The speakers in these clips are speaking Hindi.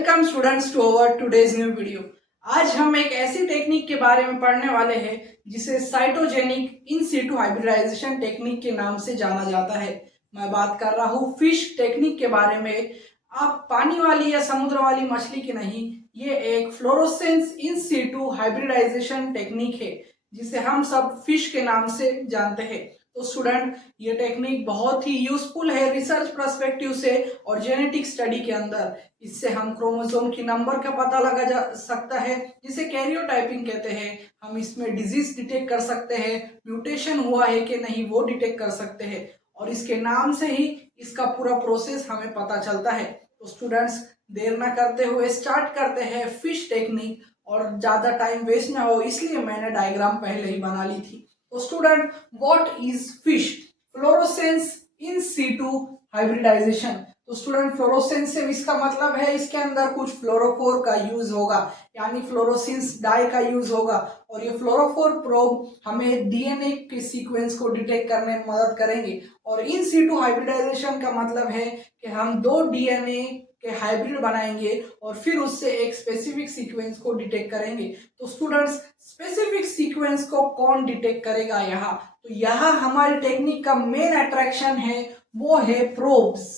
Welcome students to our today's new video. आज हम एक ऐसी टेक्निक के बारे में पढ़ने वाले हैं जिसे साइटोजेनिक इन सीटू हाइब्रिडाइजेशन टेक्निक के नाम से जाना जाता है। मैं बात कर रहा हूँ फिश टेक्निक के बारे में। आप पानी वाली या समुद्र वाली मछली की नहीं, ये एक fluorescence in situ hybridization technique है जिसे हम सब फिश के नाम से जानते हैं। तो स्टूडेंट, ये टेक्निक बहुत ही यूजफुल है रिसर्च पर्सपेक्टिव से और जेनेटिक स्टडी के अंदर। इससे हम क्रोमोसोम की नंबर का पता लगा जा सकता है जिसे कैरियोटाइपिंग कहते हैं। हम इसमें डिजीज डिटेक्ट कर सकते हैं, म्यूटेशन हुआ है कि नहीं वो डिटेक्ट कर सकते हैं, और इसके नाम से ही इसका पूरा प्रोसेस हमें पता चलता है। तो स्टूडेंट्स, देर ना करते हुए स्टार्ट करते हैं फिश टेक्निक, और ज़्यादा टाइम वेस्ट ना हो इसलिए मैंने डायग्राम पहले ही बना ली थी। तो student, what is FISH? Fluorescence in situ hybridization. तो स्टूडेंट, फ्लोरोसेंस से इसका मतलब है इसके अंदर कुछ फ्लोरोफोर का यूज होगा, यानी फ्लोरोसेंस डाई का यूज होगा, और ये फ्लोरोफोर प्रोब हमें डीएनए के सीक्वेंस को डिटेक्ट करने में मदद करेंगे। और इन सीटू हाइब्रिडाइजेशन का मतलब है कि हम दो डीएनए के हाइब्रिड बनाएंगे और फिर उससे एक स्पेसिफिक सीक्वेंस को डिटेक्ट करेंगे। तो स्टूडेंट्स, स्पेसिफिक सीक्वेंस को कौन डिटेक्ट करेगा यहाँ? तो यहाँ हमारी टेक्निक का मेन अट्रैक्शन है, वो है प्रोब्स।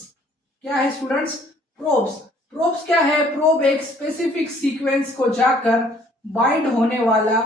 क्या है स्टूडेंट्स? प्रोब्स। प्रोब्स क्या है? प्रोब एक स्पेसिफिक सीक्वेंस को जाकर बाइंड होने वाला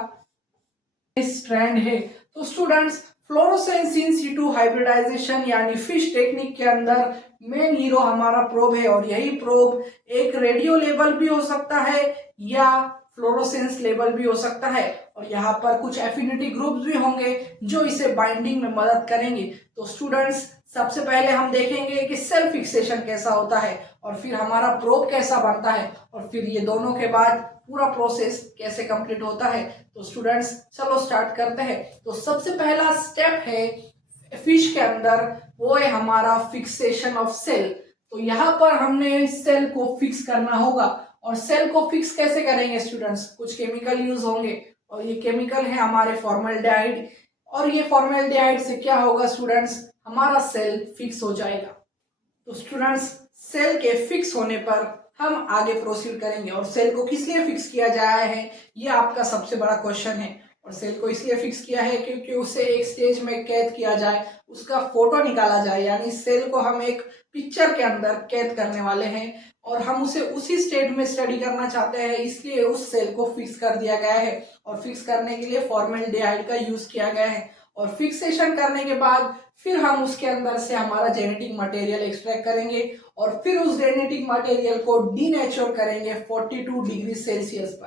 स्ट्रैंड है। तो students, fluorescence in situ hybridization यानी फिश टेक्निक के अंदर मेन हीरो हमारा प्रोब है, और यही प्रोब एक रेडियो लेवल भी हो सकता है या फ्लोरोसेंस लेवल भी हो सकता है, और यहाँ पर कुछ एफिनिटी ग्रुप्स भी होंगे जो इसे बाइंडिंग में मदद करेंगे। तो स्टूडेंट्स, सबसे पहले हम देखेंगे कि सेल फिक्सेशन कैसा होता है, और फिर हमारा प्रोब कैसा बनता है, और फिर ये दोनों के बाद पूरा प्रोसेस कैसे कंप्लीट होता है। तो स्टूडेंट्स, चलो स्टार्ट करते हैं। तो सबसे पहला स्टेप है फिश के अंदर, वो है हमारा फिक्सेशन ऑफ सेल। तो यहाँ पर हमने सेल को फिक्स करना होगा, और सेल को फिक्स कैसे करेंगे स्टूडेंट्स? कुछ केमिकल यूज होंगे, और ये केमिकल है हमारे फॉर्मल्डिहाइड, और ये फॉर्मल्डिहाइड से क्या होगा स्टूडेंट्स? हमारा सेल फिक्स हो जाएगा। तो स्टूडेंट्स, सेल के फिक्स होने पर हम आगे प्रोसीड करेंगे। और सेल को किस लिए फिक्स किया जाया है, ये आपका सबसे बड़ा क्वेश्चन है। और सेल को इसलिए फिक्स किया है क्योंकि उसे एक स्टेज में कैद किया जाए, उसका फोटो निकाला जाए, यानी सेल को हम एक पिक्चर के अंदर कैद करने वाले हैं, और हम उसे उसी स्टेट में स्टडी करना चाहते हैं, इसलिए उस सेल को फिक्स कर दिया गया है। और फिक्स करने के लिए फॉर्मल्डिहाइड का यूज किया गया है। और फिक्सेशन करने के बाद फिर हम उसके अंदर से हमारा जेनेटिक मटेरियल एक्सट्रैक्ट करेंगे, और फिर उस जेनेटिक मटेरियल को डीनेचर करेंगे 42 डिग्री सेल्सियस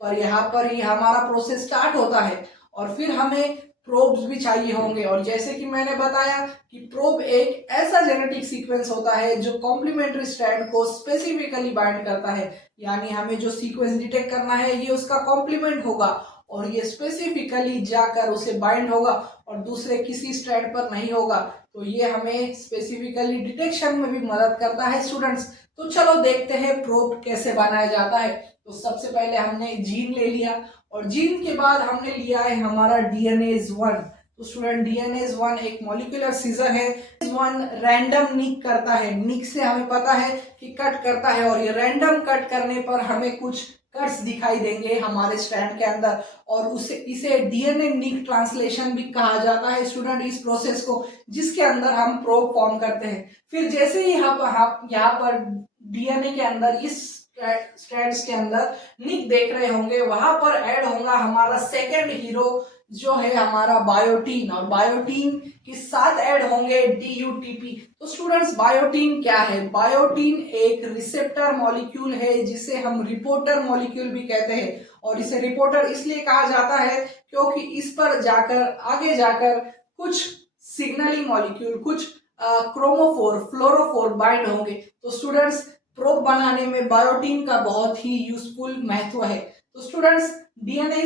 पर यहाँ पर ही हमारा प्रोसेस स्टार्ट होता है। और फिर हमें प्रोब्स भी चाहिए होंगे, और जैसे कि मैंने बताया कि प्रोब एक ऐसा जेनेटिक सीक्वेंस होता है जो कॉम्प्लीमेंट्री स्ट्रैंड को स्पेसिफिकली बाइंड करता है, यानी हमें जो सीक्वेंस डिटेक्ट करना है ये उसका कॉम्प्लीमेंट होगा, और ये स्पेसिफिकली जाकर उसे बाइंड होगा और दूसरे किसी स्ट्रैंड पर नहीं होगा। तो ये हमें स्पेसिफिकली डिटेक्शन में भी मदद करता है स्टूडेंट्स। तो चलो देखते हैं प्रोब कैसे बनाया जाता है। तो सबसे पहले हमने जीन ले लिया, और जीन के बाद हमने लिया है हमारा डीएनएज 1। तो स्टूडेंट, डीएनएज 1 एक मॉलिक्यूलर सीजर है। 1 रैंडम निक करता है, निक से हमें पता है कि कट करता है, और ये रैंडम कट करने पर हमें कुछ कट्स दिखाई देंगे हमारे स्ट्रैंड के अंदर, और इसे डीएनए निक ट्रांसलेशन भी कहा जाता है स्टूडेंट, इस प्रोसेस को जिसके अंदर हम प्रोब फॉर्म करते हैं। फिर जैसे ही यहाँ पर डीएनए के अंदर इस स्ट्रैंड्स के अंदर निक देख रहे होंगे, वहां पर ऐड होगा हमारा सेकेंड हीरो जो है हमारा बायोटीन, और बायोटीन के साथ ऐड होंगे डीयूटीपी। तो स्टूडेंट्स, बायोटीन क्या है? बायोटीन एक रिसेप्टर मॉलिक्यूल है जिसे हम रिपोर्टर मॉलिक्यूल भी कहते हैं, और इसे रिपोर्टर इसलिए कहा जाता है क्योंकि इस पर जाकर आगे जाकर कुछ सिग्नलिंग मॉलिक्यूल, कुछ क्रोमोफोर, फ्लोरोफोर बाइंड होंगे। तो स्टूडेंट्स, प्रोब बनाने में बायोटीन का बहुत ही यूजफुल महत्व है। तो स्टूडेंट्स, डीएनए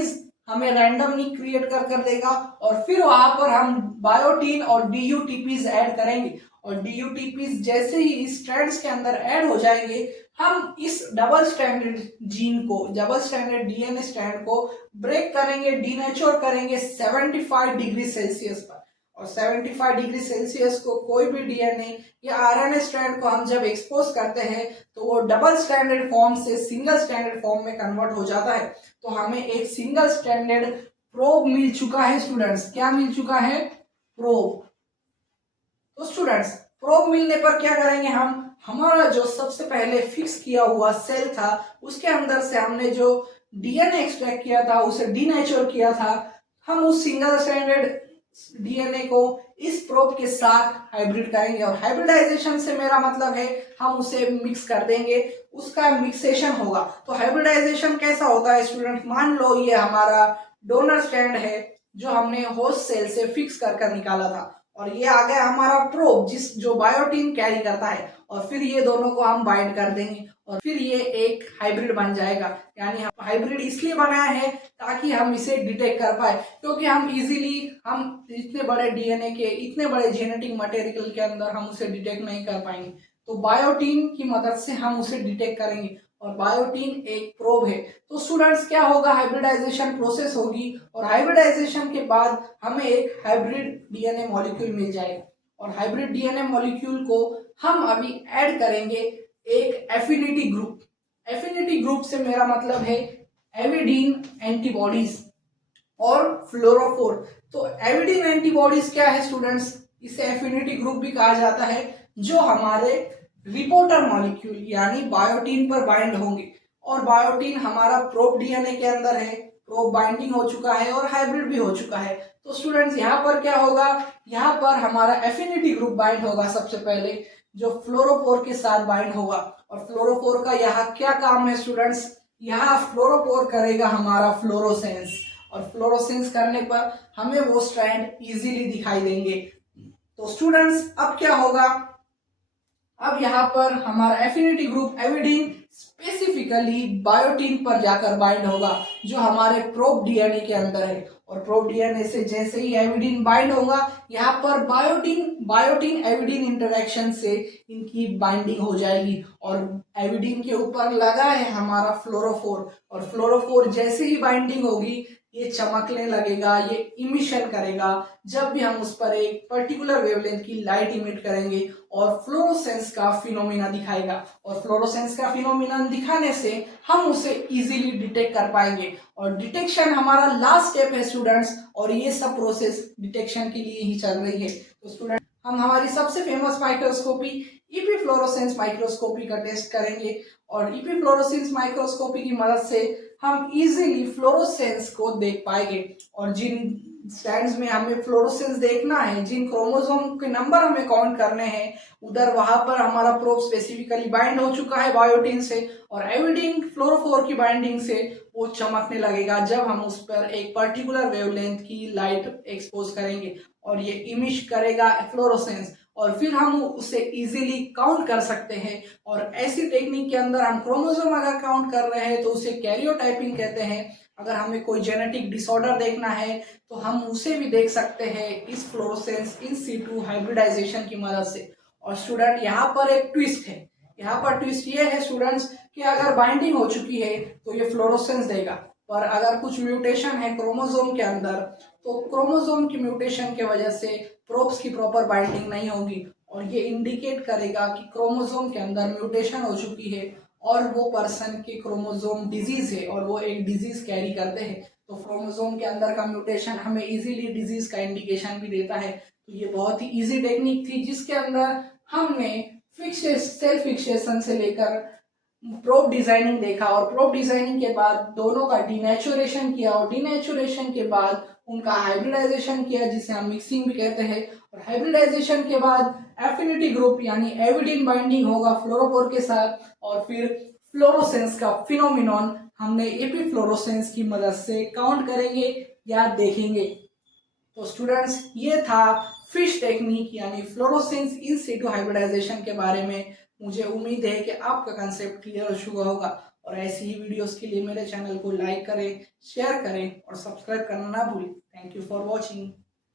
हमें रैंडमली क्रिएट कर देगा, और फिर वहां पर हम बायोटीन और डीयूटीपीज ऐड करेंगे, और डीयूटीपीज जैसे ही इस स्ट्रैंड्स के अंदर ऐड हो जाएंगे, हम इस डबल स्ट्रैंडेड जीन को, डबल स्ट्रैंडेड डीएनए स्ट्रैंड को ब्रेक करेंगे, डीनेचर करेंगे 75 डिग्री सेल्सियस पर। और 75 डिग्री सेल्सियस को कोई भी डीएनए या आरएनए स्ट्रैंड को हम जब एक्सपोज करते हैं तो वो डबल स्टैंडर्ड फॉर्म से सिंगल स्टैंडर्ड फॉर्म में कन्वर्ट हो जाता है। तो हमें एक सिंगल स्टैंडर्ड प्रोब मिल चुका है स्टूडेंट्स। क्या मिल चुका है? प्रोब। तो स्टूडेंट्स प्रोब मिलने पर क्या करेंगे हम? हमारा जो सबसे पहले फिक्स किया हुआ सेल था उसके अंदर से हमने जो डीएनए एक्सट्रैक्ट किया था उसे डीनेचर किया था, हम उस सिंगल स्टैंडर्ड डीएनए को इस प्रोब के साथ हाइब्रिड करेंगे। और हाइब्रिडाइजेशन से मेरा मतलब है हम उसे मिक्स कर देंगे, उसका मिक्सेशन होगा। तो हाइब्रिडाइजेशन कैसा होता है स्टूडेंट? मान लो ये हमारा डोनर स्टैंड है जो हमने होस्ट सेल से फिक्स कर निकाला था, और ये आ गया हमारा प्रोब जो बायोटिन कैरी करता है, और फिर ये दोनों को हम बाइंड कर देंगे और फिर ये एक हाइब्रिड बन जाएगा। यानी हम हाइब्रिड इसलिए बनाया है ताकि हम इसे डिटेक्ट कर पाए, क्योंकि हम इजीली हम इतने बड़े डीएनए के इतने बड़े जेनेटिक मटेरियल के अंदर हम उसे डिटेक्ट नहीं कर पाएंगे। तो बायोटिन की मदद से हम उसे डिटेक्ट करेंगे, और बायोटिन एक प्रोब है। तो स्टूडेंट्स क्या होगा? हाइब्रिडाइजेशन प्रोसेस होगी, और हाइब्रिडाइजेशन के बाद हमें एक हाइब्रिड डीएनए मॉलिक्यूल मिल जाएगा, और हाइब्रिड डीएनए मॉलिक्यूल को हम अभी ऐड करेंगे एक एफिनिटी ग्रुप। एफिनिटी ग्रुप से मेरा मतलब है एविडीन एंटीबॉडीज और फ्लोरोफोर। तो एविडीन एंटीबॉडीज क्या है स्टूडेंट्स? इसे एफिनिटी ग्रुप भी कहा जाता है, जो हमारे रिपोर्टर मॉलिक्यूल यानी बायोटीन पर बाइंड होंगे। और बायोटीन हमारा प्रोब डीएनए के अंदर है, प्रोब बाइंडिंग हो चुका है और हाइब्रिड भी हो चुका है। तो स्टूडेंट्स यहाँ पर क्या होगा? यहाँ पर हमारा एफिनिटी ग्रुप बाइंड होगा सबसे पहले, जो फ्लोरोफोर के साथ बाइंड होगा। और फ्लोरोफोर का यहाँ क्या काम है स्टूडेंट्स? यहाँ फ्लोरोफोर करेगा हमारा फ्लोरोसेंस, और फ्लोरोसेंस करने पर हमें वो स्ट्रैंड इजीली दिखाई देंगे। तो स्टूडेंट्स अब क्या होगा? अब यहाँ पर हमारा एफिनिटी ग्रुप एविडीन स्पेसिफिकली बायोटीन पर जाकर बाइंड होगा, जो हमारे प्रोब डीएनए के अंदर है। और प्रोब डीएनए से जैसे ही एविडीन बाइंड होगा, यहाँ पर बायोटीन एविडीन इंटरेक्शन से इनकी बाइंडिंग हो जाएगी, और एविडीन के ऊपर लगा है हमारा फ्लोरोफोर, और फ्लोरोफोर जैसे ही बाइंडिंग होगी ये चमकने लगेगा, ये इमिशन करेगा जब भी हम उस पर एक पर्टिकुलर वेवलेंथ की लाइट इमिट करेंगे, और फ्लोरोसेंस का फिनोमिना दिखाएगा। और फ्लोरोसेंस का फिनोमिना दिखाने से हम उसे इजीली डिटेक्ट कर पाएंगे। और डिटेक्शन हमारा लास्ट स्टेप है स्टूडेंट्स, और ये सब प्रोसेस डिटेक्शन के लिए ही चल रही है। तो स्टूडेंट हम हमारी सबसे famous microscopy EP fluorescence microscopy का टेस्ट करेंगे, और ईपी फ्लोरोसेंस माइक्रोस्कोपी की मदद से हम इजीली फ्लोरोसेंस को देख पाएंगे। और जिन स्टैंड्स में हमें फ्लोरोसेंस देखना है, जिन क्रोमोसोम के नंबर हमें काउंट करने हैं, उधर वहां पर हमारा प्रोब स्पेसिफिकली बाइंड हो चुका है बायोटीन से, और एविडीन फ्लोरोफोर की बाइंडिंग से वो चमकने लगेगा जब हम उस पर एक पर्टिकुलर वेवलेंथ की लाइट एक्सपोज करेंगे, और ये इमिश करेगा फ्लोरोसेंस, और फिर हम उसे इजीली काउंट कर सकते हैं। और ऐसी टेक्निक के अंदर हम क्रोमोसोम अगर काउंट कर रहे हैं तो उसे कैरियोटाइपिंग कहते हैं। अगर हमें कोई जेनेटिक डिसऑर्डर देखना है तो हम उसे भी देख सकते हैं इस फ्लोरोसेंस इन सीटू हाइब्रिडाइजेशन की मदद से। और स्टूडेंट यहाँ पर एक ट्विस्ट है, यहाँ पर ट्विस्ट ये है स्टूडेंट्स कि अगर बाइंडिंग हो चुकी है तो ये फ्लोरोसेंस देगा, पर अगर कुछ म्यूटेशन है क्रोमोसोम के अंदर तो क्रोमोसोम की म्यूटेशन के वजह से प्रोब्स की प्रॉपर बाइंडिंग नहीं होगी, और ये इंडिकेट करेगा कि क्रोमोसोम के अंदर म्यूटेशन हो चुकी है और वो पर्सन के क्रोमोसोम डिजीज है और वो एक डिजीज कैरी करते हैं। तो क्रोमोसोम के अंदर का म्यूटेशन हमें इजीली डिजीज का इंडिकेशन भी देता है। तो ये बहुत ही इजी टेक्निक थी जिसके अंदर हमने सेल फिक्सेशन से लेकर प्रोब डिजाइनिंग देखा, और प्रोब डिजाइनिंग के बाद दोनों का डीनेचुरेशन किया, और डीनेचुरेशन के बाद उनका हाइब्रिडाइजेशन किया जिसे हम मिक्सिंग भी कहते हैं। और हाइब्रिडाइजेशन के बाद एफिनिटी ग्रुप यानी एविडीन बाइंडिंग होगा फ्लोरोफोर के साथ, और फिर फ्लोरोसेंस का फिनोमिनॉन हमने एपी फ्लोरोसेंस की मदद से काउंट करेंगे या देखेंगे। तो स्टूडेंट्स ये था फिश टेक्निक यानी फ्लोरोसेंस इन सीटू हाइब्रिडाइजेशन के बारे में। मुझे उम्मीद है कि आपका कंसेप्ट क्लियर हो चुका होगा, और ऐसी ही वीडियोस के लिए मेरे चैनल को लाइक करें, शेयर करें और सब्सक्राइब करना ना भूलें। Thank you for watching.